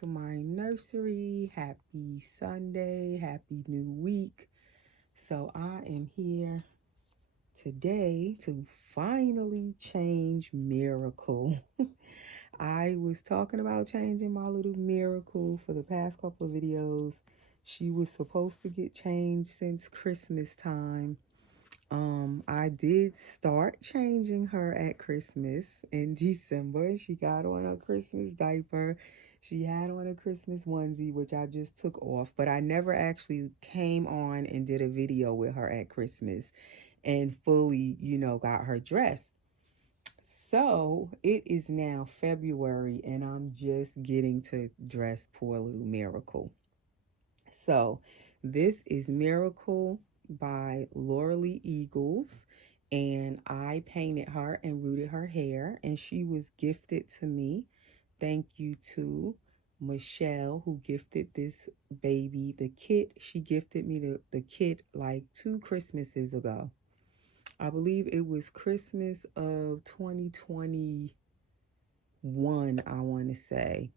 to my nursery. Happy Sunday, happy new week. So I am here today to finally change Miracle. I was talking about changing my little Miracle for the past couple of videos. She was supposed to get changed since Christmas time. I did start changing her at Christmas in December. She got on a Christmas diaper. She had on a Christmas onesie, which I just took off, but I never actually came on and did a video with her at Christmas and fully, got her dressed. So it is now February and I'm just getting to dress poor little Miracle. So this is Miracle by Lauralee Eagles, and I painted her and rooted her hair, and she was gifted to me. Thank you to Michelle, who gifted this baby the kit. She gifted me the kit like 2 Christmases ago. I believe it was Christmas of 2021, I want to say,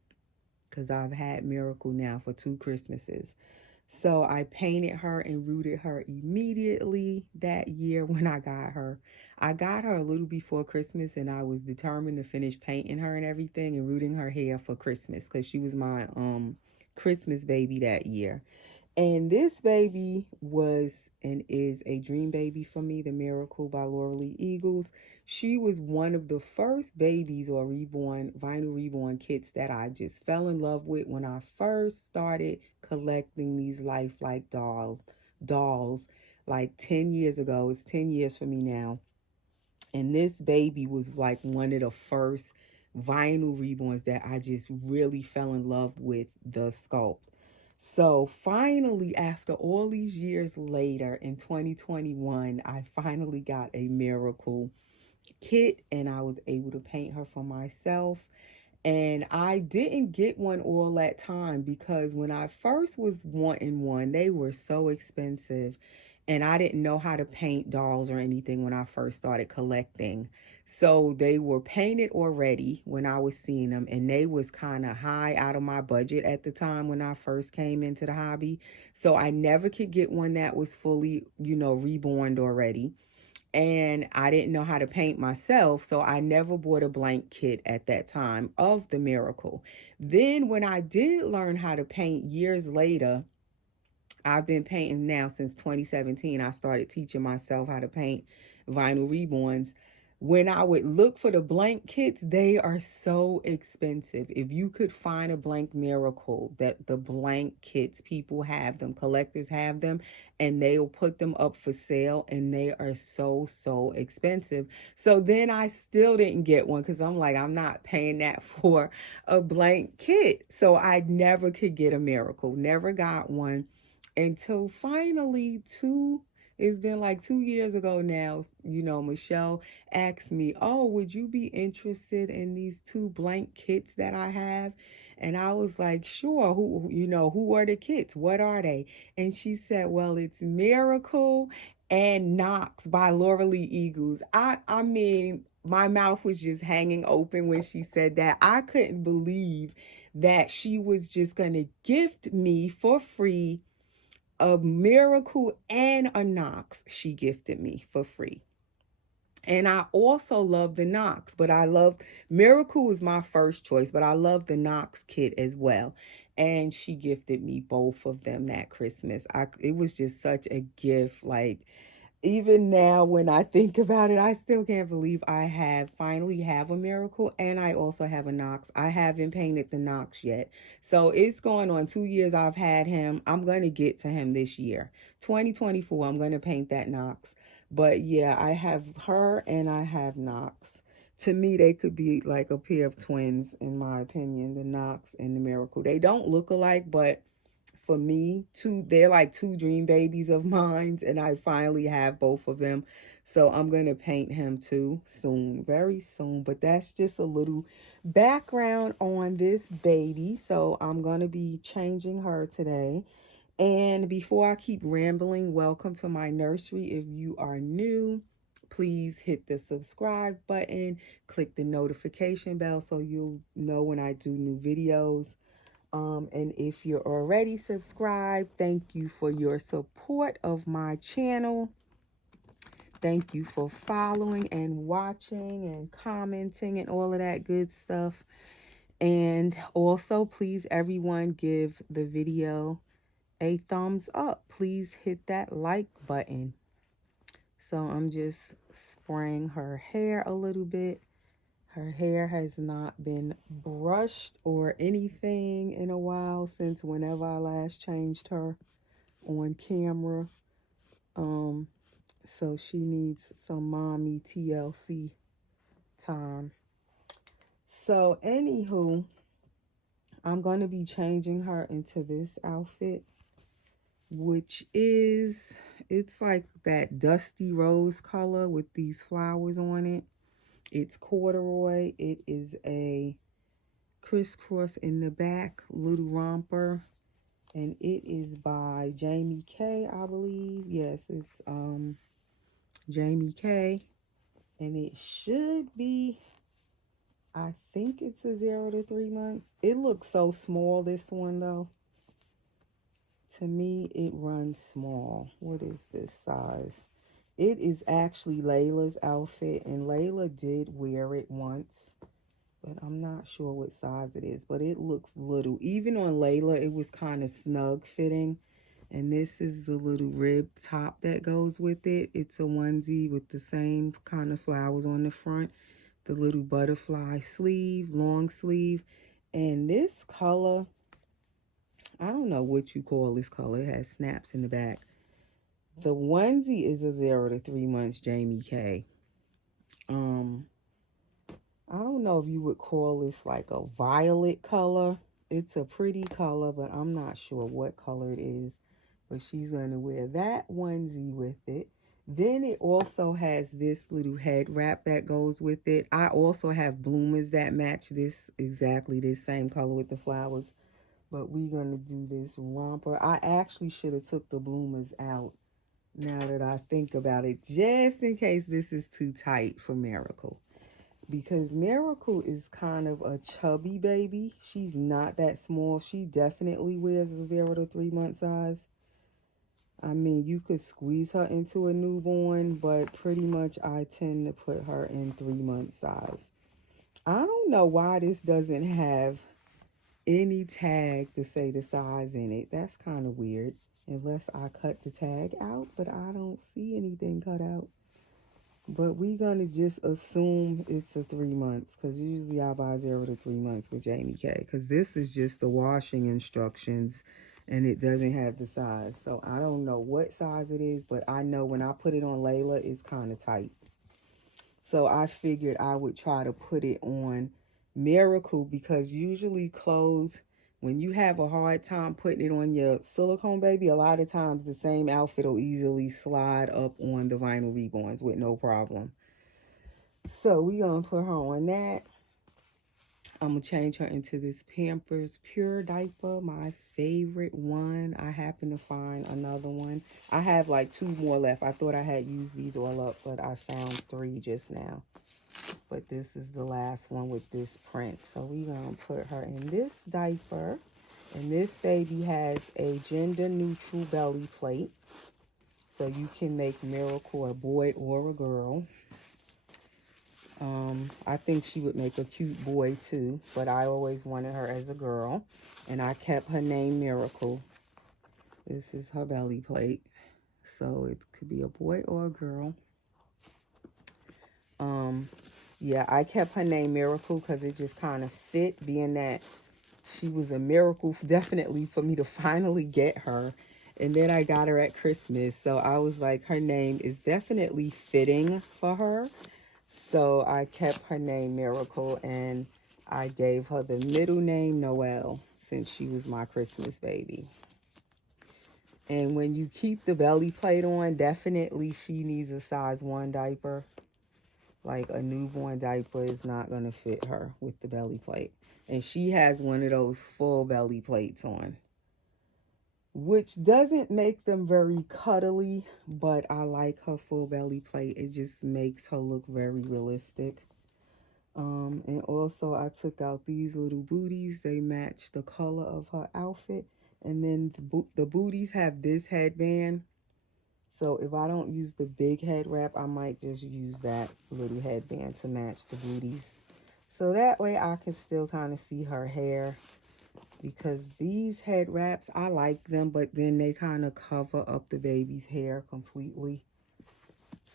because I've had Miracle now for 2 Christmases. So I painted her and rooted her immediately that year when I got her. I got her a little before Christmas and I was determined to finish painting her and everything and rooting her hair for Christmas because she was my Christmas baby that year. And this baby was and is a dream baby for me, the Miracle by Lauralee Eagles. She was one of the first babies or reborn, vinyl reborn kits that I just fell in love with when I first started collecting these lifelike dolls like 10 years ago. It's 10 years for me now. And this baby was like one of the first vinyl reborns that I just really fell in love with the sculpt. So finally, after all these years later in 2021, I finally got a Miracle kit and I was able to paint her for myself. And I didn't get one all that time because when I first was wanting one, they were so expensive. And I didn't know how to paint dolls or anything when I first started collecting. So they were painted already when I was seeing them. And they was kind of high out of my budget at the time when I first came into the hobby. So I never could get one that was fully, reborn already, and I didn't know how to paint myself, so I never bought a blank kit at that time of the Miracle. Then when I did learn how to paint years later, I've been painting now since 2017. I started teaching myself how to paint vinyl reborns. When I would look for the blank kits, they are so expensive. If you could find a blank Miracle, that the blank kits, people have them, collectors have them, and they'll put them up for sale, and they are so expensive. So then I still didn't get one because I'm like, I'm not paying that for a blank kit. So I never could get a Miracle, never got one until finally it's been like 2 years ago now, Michelle asked me, oh, would you be interested in these two blank kits that I have? And I was like, sure. Who are the kits? What are they? And she said, well, it's Miracle and Knox by Lauralee Eagles. I mean, my mouth was just hanging open when she said that. I couldn't believe that she was just going to gift me for free a Miracle and a Knox. She gifted me for free. And I also love the Knox, but I love Miracle was my first choice, but I love the Knox kit as well. And she gifted me both of them that Christmas. It was just such a gift. Like, even now when I think about it, I still can't believe I finally have a Miracle and I also have a Knox. I haven't painted the Knox yet. So it's going on 2 years I've had him. I'm going to get to him this year. 2024, I'm going to paint that Knox. But yeah, I have her and I have Knox. To me, they could be like a pair of twins, in my opinion, the Knox and the Miracle. They don't look alike, but for me, they're like two dream babies of mine, and I finally have both of them. So I'm going to paint him too soon, very soon. But that's just a little background on this baby. So I'm going to be changing her today. And before I keep rambling, welcome to my nursery. If you are new, please hit the subscribe button, click the notification bell so you'll know when I do new videos. And if you're already subscribed, thank you for your support of my channel. Thank you for following and watching and commenting and all of that good stuff. And also, please, everyone, give the video a thumbs up. Please hit that like button. So I'm just spraying her hair a little bit. Her hair has not been brushed or anything in a while since whenever I last changed her on camera. So she needs some mommy TLC time. So anywho, I'm going to be changing her into this outfit, which is, it's like that dusty rose color with these flowers on it. It's corduroy. It is a crisscross in the back, little romper, and it is by Jamie K, I believe. Yes, it's Jamie K, and it should be, I think it's a 0 to 3 months. It looks so small, this one though. To me, it runs small. What is this size? It is actually Layla's outfit, and Layla did wear it once, but I'm not sure what size it is, but it looks little. Even on Layla, it was kind of snug fitting, and this is the little rib top that goes with it. It's a onesie with the same kind of flowers on the front, the little butterfly sleeve, long sleeve, and this color, I don't know what you call this color. It has snaps in the back. The onesie is a 0 to 3 months Jamie K. I don't know if you would call this like a violet color. It's a pretty color, but I'm not sure what color it is. But she's going to wear that onesie with it. Then it also has this little head wrap that goes with it. I also have bloomers that match this, exactly this same color with the flowers. But we're going to do this romper. I actually should have took the bloomers out now that I think about it, just in case this is too tight for Miracle. Because Miracle is kind of a chubby baby. She's not that small. She definitely wears a 0 to 3 month size. I mean, you could squeeze her into a newborn, but pretty much I tend to put her in 3 month size. I don't know why this doesn't have any tag to say the size in it. That's kind of weird, unless I cut the tag out, but I don't see anything cut out. But we're gonna just assume it's a 3 months, because usually I buy 0 to 3 months with Jamie K, because this is just the washing instructions and it doesn't have the size. So I don't know what size it is, but I know when I put it on Layla, it's kind of tight. So I figured I would try to put it on Miracle, because usually clothes, when you have a hard time putting it on your silicone baby, a lot of times the same outfit will easily slide up on the vinyl reborns with no problem. So we're going to put her on that. I'm going to change her into this Pampers Pure diaper, my favorite one. I happen to find another one. I have like 2 more left. I thought I had used these all up, but I found 3 just now. But this is the last one with this print. So we're going to put her in this diaper. And this baby has a gender neutral belly plate. So you can make Miracle a boy or a girl. I think she would make a cute boy too, but I always wanted her as a girl. And I kept her name Miracle. This is her belly plate. So it could be a boy or a girl. Yeah, I kept her name Miracle because it just kind of fit, being that she was a miracle definitely for me to finally get her. And then I got her at Christmas. So I was like, her name is definitely fitting for her. So I kept her name Miracle, and I gave her the middle name Noelle since she was my Christmas baby. And when you keep the belly plate on, definitely she needs a size 1 diaper. Like a newborn diaper is not going to fit her with the belly plate. And she has one of those full belly plates on, which doesn't make them very cuddly, but I like her full belly plate. It just makes her look very realistic. And also I took out these little booties. They match the color of her outfit. And then the booties have this headband. So if I don't use the big head wrap, I might just use that little headband to match the booties. So that way I can still kind of see her hair. Because these head wraps, I like them, but then they kind of cover up the baby's hair completely.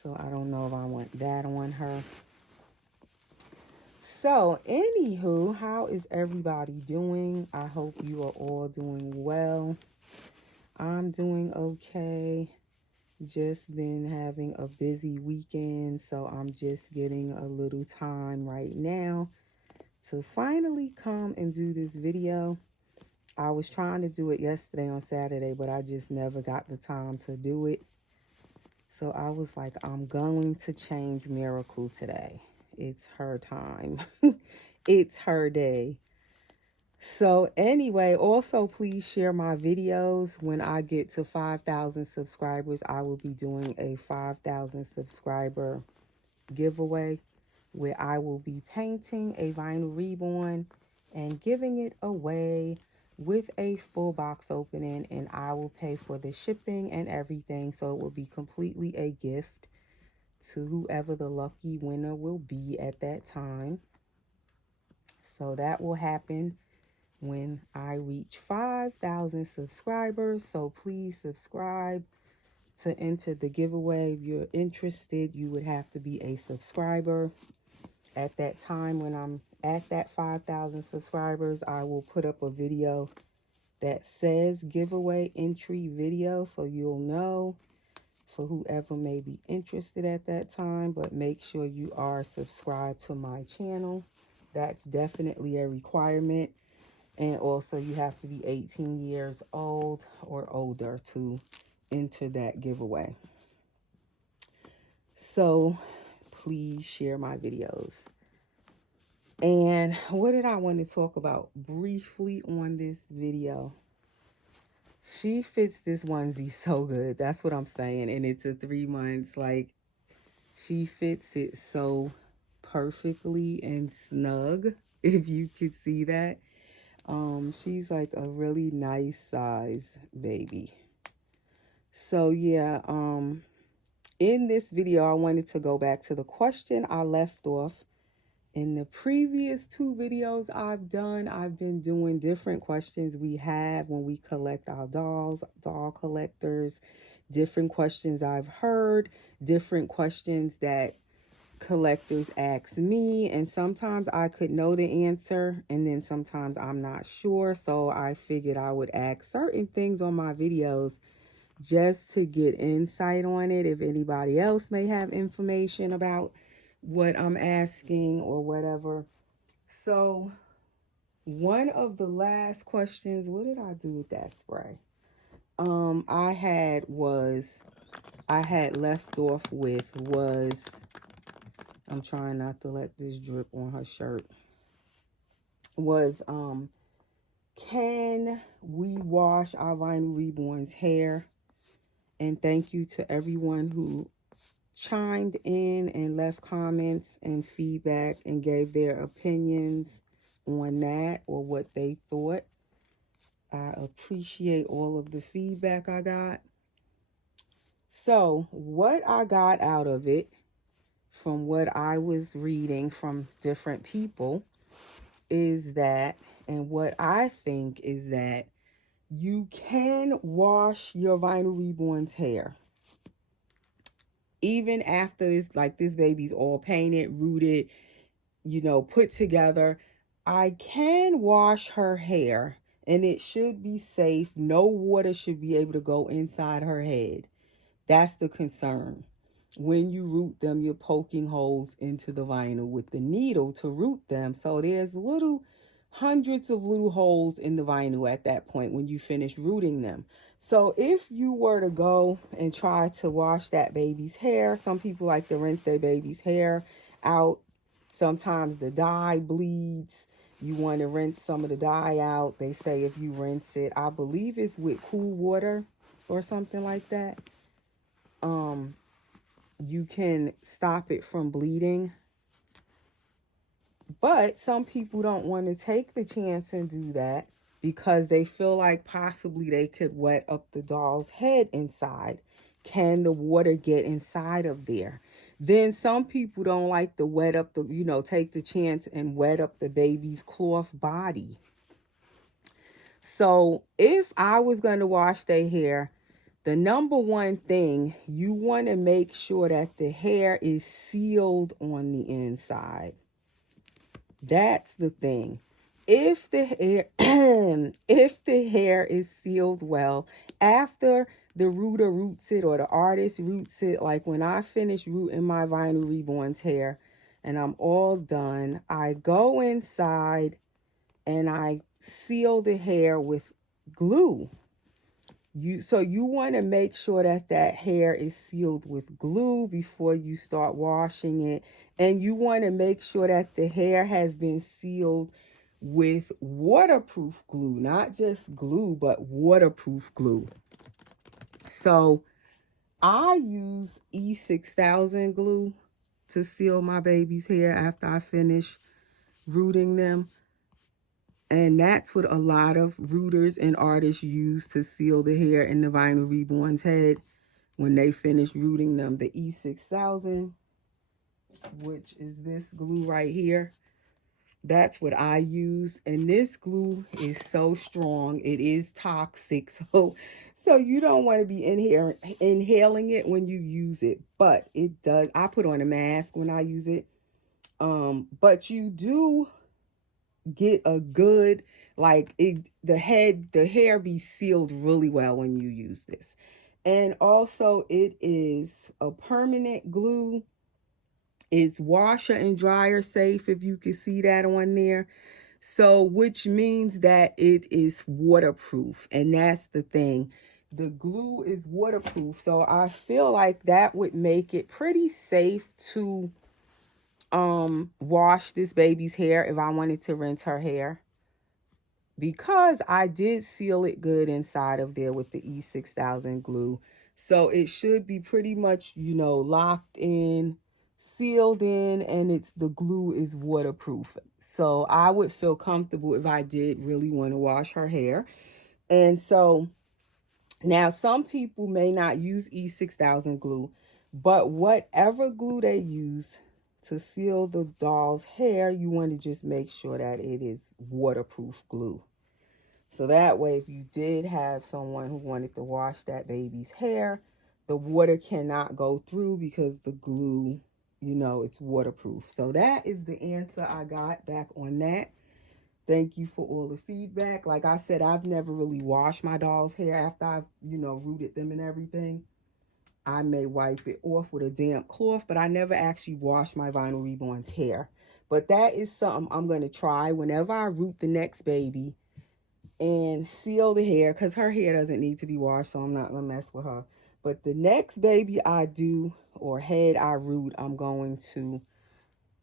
So I don't know if I want that on her. So, anywho, how is everybody doing? I hope you are all doing well. I'm doing okay. Just been having a busy weekend, so I'm just getting a little time right now to finally come and do this video. I was trying to do it yesterday on Saturday, but I just never got the time to do it. So I was like, I'm going to change Miracle today. It's her time. It's her day. So anyway, also please share my videos. When I get to 5,000 subscribers, I will be doing a 5,000 subscriber giveaway where I will be painting a vinyl reborn and giving it away with a full box opening, and I will pay for the shipping and everything. So it will be completely a gift to whoever the lucky winner will be at that time. So that will happen when I reach 5,000 subscribers. So please subscribe to enter the giveaway. If you're interested, you would have to be a subscriber. At that time, when I'm at that 5,000 subscribers, I will put up a video that says giveaway entry video, so you'll know for whoever may be interested at that time. But make sure you are subscribed to my channel. That's definitely a requirement. And also you have to be 18 years old or older to enter that giveaway. So please share my videos. And what did I want to talk about briefly on this video? She fits this onesie so good. That's what I'm saying. And it's a 3 months. Like, she fits it so perfectly and snug, if you could see that. She's like a really nice size baby. So yeah, in this video, I wanted to go back to the question I left off. In the previous 2 videos I've been doing different questions we have when we collect our dolls, doll collectors, different questions I've heard, different questions that collectors ask me, and sometimes I could know the answer and then sometimes I'm not sure. So I figured I would ask certain things on my videos just to get insight on it, if anybody else may have information about what I'm asking or whatever. So one of the last questions, what did I do with that spray? I had left off with was, I'm trying not to let this drip on her shirt, was can we wash our vinyl reborn's hair? And thank you to everyone who chimed in and left comments and feedback and gave their opinions on that or what they thought. I appreciate all of the feedback I got. So what I got out of it, from what I was reading from different people, is that, and what I think is that, you can wash your vinyl reborn's hair. Even after this baby's all painted, rooted, put together, I can wash her hair and it should be safe. No water should be able to go inside her head. That's the concern. When you root them, you're poking holes into the vinyl with the needle to root them. So there's hundreds of little holes in the vinyl at that point when you finish rooting them. So if you were to go and try to wash that baby's hair, some people like to rinse their baby's hair out. Sometimes the dye bleeds. You want to rinse some of the dye out. They say if you rinse it, I believe it's with cool water or something like that, you can stop it from bleeding. But some people don't want to take the chance and do that because they feel like possibly they could wet up the doll's head inside. Can the water get inside of there? Then some people don't like to wet up the, take the chance and wet up the baby's cloth body. So if I was going to wash their hair, the number one thing, you want to make sure that the hair is sealed on the inside. That's the thing. If the hair if the hair is sealed well, after the rooter roots it or the artist roots it, like when I finish rooting my vinyl reborn's hair and I'm all done, I go inside and I seal the hair with glue. So you want to make sure that that hair is sealed with glue before you start washing it. And you want to make sure that the hair has been sealed with waterproof glue, not just glue, but waterproof glue. So I use E6000 glue to seal my baby's hair after I finish rooting them. And that's what a lot of rooters and artists use to seal the hair in the vinyl reborn's head when they finish rooting them. The E6000, which is this glue right here, that's what I use. And this glue is so strong. It is toxic. So you don't want to be inhaling it when you use it. But it does. I put on a mask when I use it. But you do get a good, the hair be sealed really well when you use this. And also it is a permanent glue. It's washer and dryer safe, if you can see that on there. So which means that it is waterproof, and that's the thing. The glue is waterproof, so I feel like that would make it pretty safe to wash this baby's hair if I wanted to rinse her hair, because I did seal it good inside of there with the E6000 glue. So it should be pretty much, locked in, sealed in, and the glue is waterproof. So I would feel comfortable if I did really want to wash her hair. And so now some people may not use E6000 glue, but whatever glue they use to seal the doll's hair, you want to just make sure that it is waterproof glue. So that way, if you did have someone who wanted to wash that baby's hair, the water cannot go through because the glue, it's waterproof. So that is the answer I got back on that. Thank you for all the feedback. Like I said, I've never really washed my doll's hair after I've, rooted them and everything. I may wipe it off with a damp cloth, but I never actually washed my vinyl reborn's hair. But that is something I'm going to try whenever I root the next baby and seal the hair, because her hair doesn't need to be washed, so I'm not going to mess with her. But the next baby I do, or head I root, I'm going to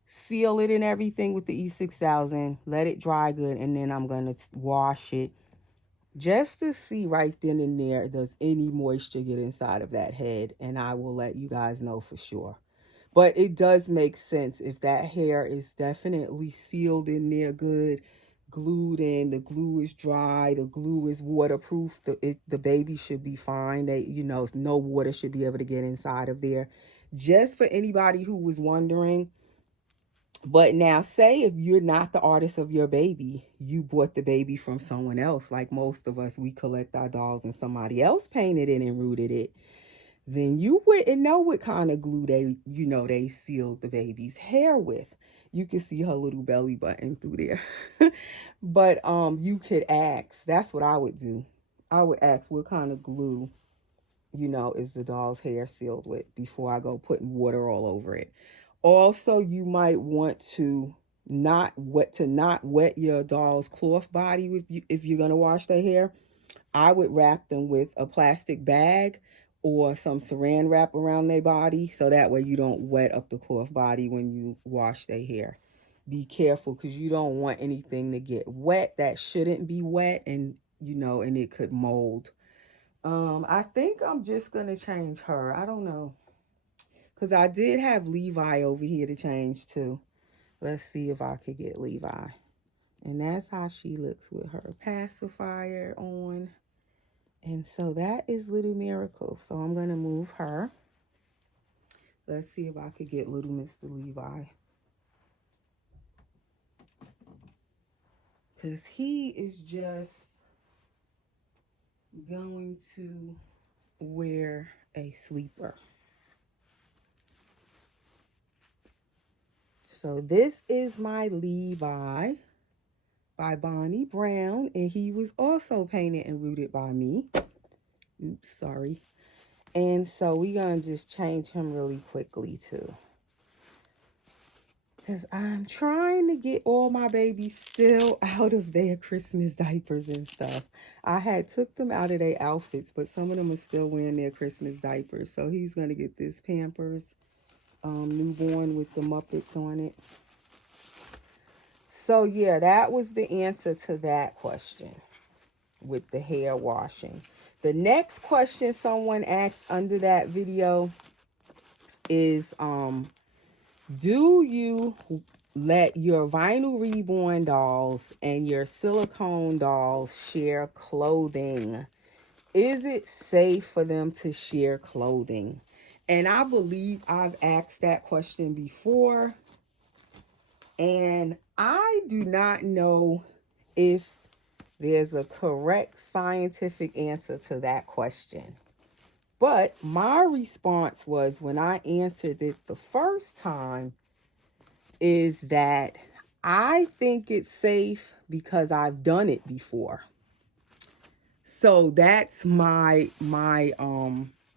seal it and everything with the E6000, let it dry good, and then I'm going to wash it just to see right then and there, does any moisture get inside of that head, and I will let you guys know for sure. But it does make sense if that hair is definitely sealed in there good, glued in, the glue is dry, the glue is waterproof, the baby should be fine. No water should be able to get inside of there. Just for anybody who was wondering. But now, say if you're not the artist of your baby, you bought the baby from someone else, like most of us, we collect our dolls and somebody else painted it and rooted it, then you wouldn't know what kind of glue they sealed the baby's hair with. You can see her little belly button through there. But you could ask. That's what I would do. I would ask what kind of glue, is the doll's hair sealed with before I go putting water all over it. Also, you might want to not wet your doll's cloth body if you're going to wash their hair. I would wrap them with a plastic bag or some saran wrap around their body, so that way you don't wet up the cloth body when you wash their hair. Be careful, because you don't want anything to get wet that shouldn't be wet, and and it could mold. I think I'm just gonna change her. I don't know, because I did have Levi over here to change too. Let's see if I could get Levi. And that's how she looks with her pacifier on. And so that is Little Miracle. So I'm going to move her. Let's see if I could get little Mr. Levi. Because he is just going to wear a sleeper. So this is my Levi by Bonnie Brown. And he was also painted and rooted by me. Oops, sorry. And so we're going to just change him really quickly too. Because I'm trying to get all my babies still out of their Christmas diapers and stuff. I had took them out of their outfits, but some of them are still wearing their Christmas diapers. So he's going to get this Pampers newborn with the Muppets on it. So yeah, that was the answer to that question with the hair washing. The next question someone asked under that video is, do you let your vinyl reborn dolls and your silicone dolls share clothing? Is it safe for them to share clothing? And I believe I've asked that question before. And I do not know if there's a correct scientific answer to that question. But my response was, when I answered it the first time, is that I think it's safe because I've done it before. So that's my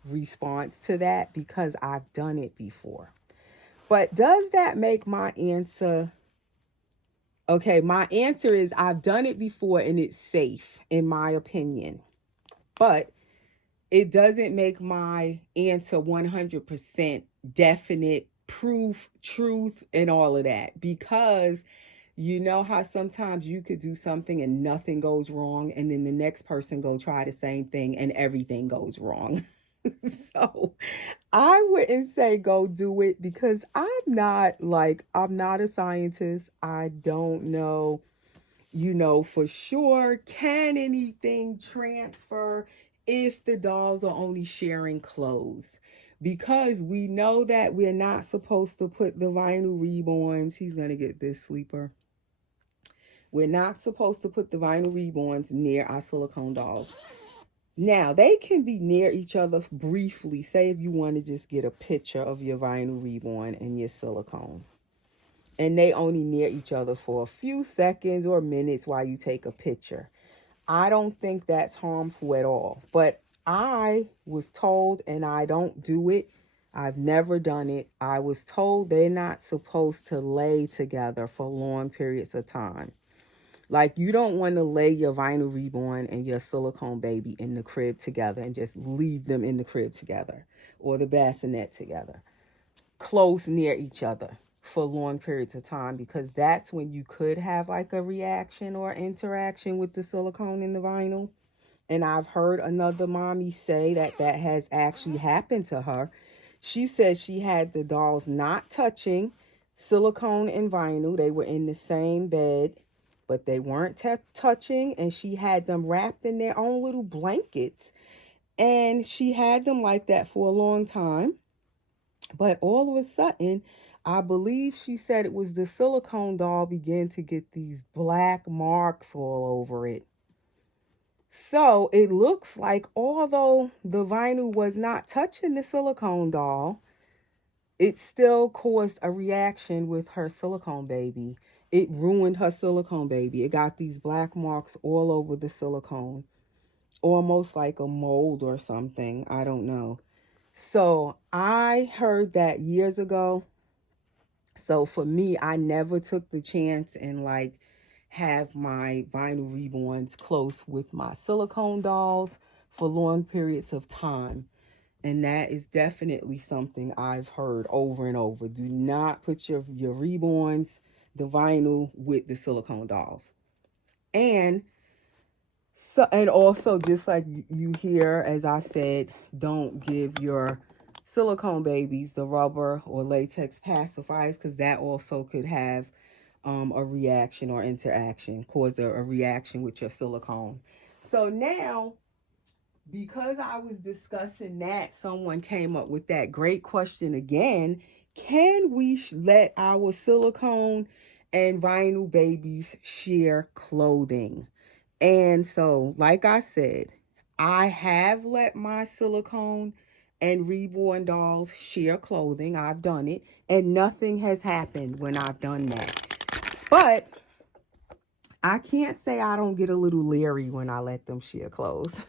response to that, because I've done it before. But does that make my answer? Okay, my answer is I've done it before and it's safe, in my opinion. But it doesn't make my answer 100% definite, proof, truth, and all of that. Because you know how sometimes you could do something and nothing goes wrong, and then the next person go try the same thing and everything goes wrong. So I wouldn't say go do it, because I'm not a scientist. I don't know, for sure, can anything transfer if the dolls are only sharing clothes? Because we know that we're not supposed to put the vinyl reborns. He's going to get this sleeper. We're not supposed to put the vinyl reborns near our silicone dolls. Now, they can be near each other briefly. Say if you want to just get a picture of your vinyl reborn and your silicone. And they only near each other for a few seconds or minutes while you take a picture. I don't think that's harmful at all. But I was told, and I don't do it, I've never done it, I was told they're not supposed to lay together for long periods of time. Like, you don't want to lay your vinyl reborn and your silicone baby in the crib together and just leave them in the crib together, or the bassinet together, close near each other for long periods of time, because that's when you could have like a reaction or interaction with the silicone in the vinyl. And I've heard another mommy say that that has actually happened to her. She said she had the dolls not touching, silicone and vinyl. They were in the same bed, but they weren't touching, and she had them wrapped in their own little blankets. And she had them like that for a long time. But all of a sudden, I believe she said it was the silicone doll began to get these black marks all over it. So it looks like, although the vinyl was not touching the silicone doll, it still caused a reaction with her silicone baby. It ruined her silicone baby. It got these black marks all over the silicone, almost like a mold or something. I don't know. So I heard that years ago. So for me, I never took the chance and have my vinyl reborns close with my silicone dolls for long periods of time. And that is definitely something I've heard over and over. Do not put your reborns, the vinyl, with the silicone dolls. And also, just like you hear, as I said, don't give your silicone babies, the rubber or latex pacifiers, because that also could have a reaction or interaction, cause a reaction with your silicone. So now, because I was discussing that, someone came up with that great question again. Can we let our silicone and vinyl babies share clothing? And so, like I said, I have let my silicone and reborn dolls share clothing. I've done it, and nothing has happened when I've done that. But I can't say I don't get a little leery when I let them share clothes.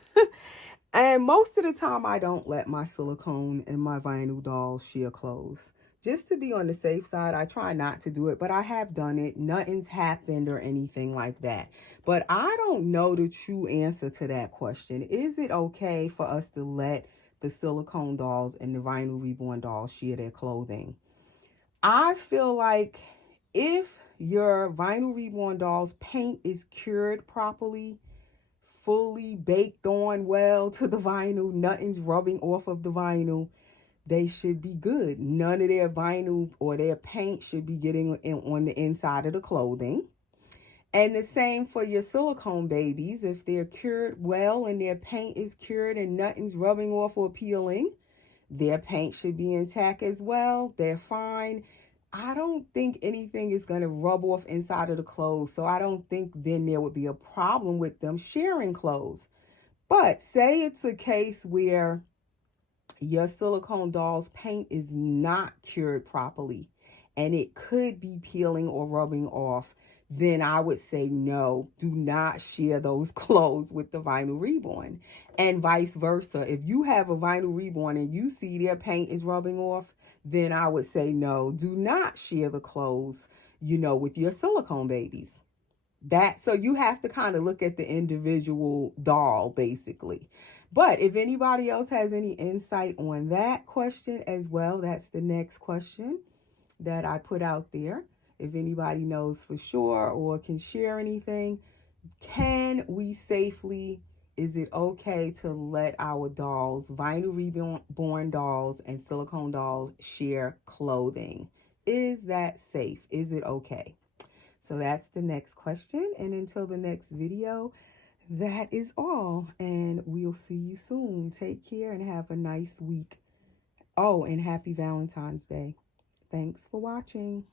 And most of the time, I don't let my silicone and my vinyl dolls share clothes. Just to be on the safe side, I try not to do it, but I have done it. Nothing's happened or anything like that. But I don't know the true answer to that question. Is it okay for us to let the silicone dolls and the vinyl reborn dolls share their clothing? I feel like if your vinyl reborn doll's paint is cured properly, fully baked on well to the vinyl, nothing's rubbing off of the vinyl, they should be good. None of their vinyl or their paint should be getting on the inside of the clothing. And the same for your silicone babies. If they're cured well and their paint is cured and nothing's rubbing off or peeling, their paint should be intact as well. They're fine. I don't think anything is going to rub off inside of the clothes. So I don't think then there would be a problem with them sharing clothes. But say it's a case where your silicone doll's paint is not cured properly and it could be peeling or rubbing off, then I would say no, do not share those clothes with the vinyl reborn. And vice versa. If you have a vinyl reborn and you see their paint is rubbing off, then I would say no, do not share the clothes, with your silicone babies. So you have to kind of look at the individual doll basically. But if anybody else has any insight on that question as well, that's the next question that I put out there. If anybody knows for sure or can share anything, can we safely, is it okay to let our dolls, vinyl reborn dolls and silicone dolls, share clothing? Is that safe? Is it okay? So that's the next question. And until the next video, that is all. And we'll see you soon. Take care and have a nice week. Oh, and happy Valentine's Day. Thanks for watching.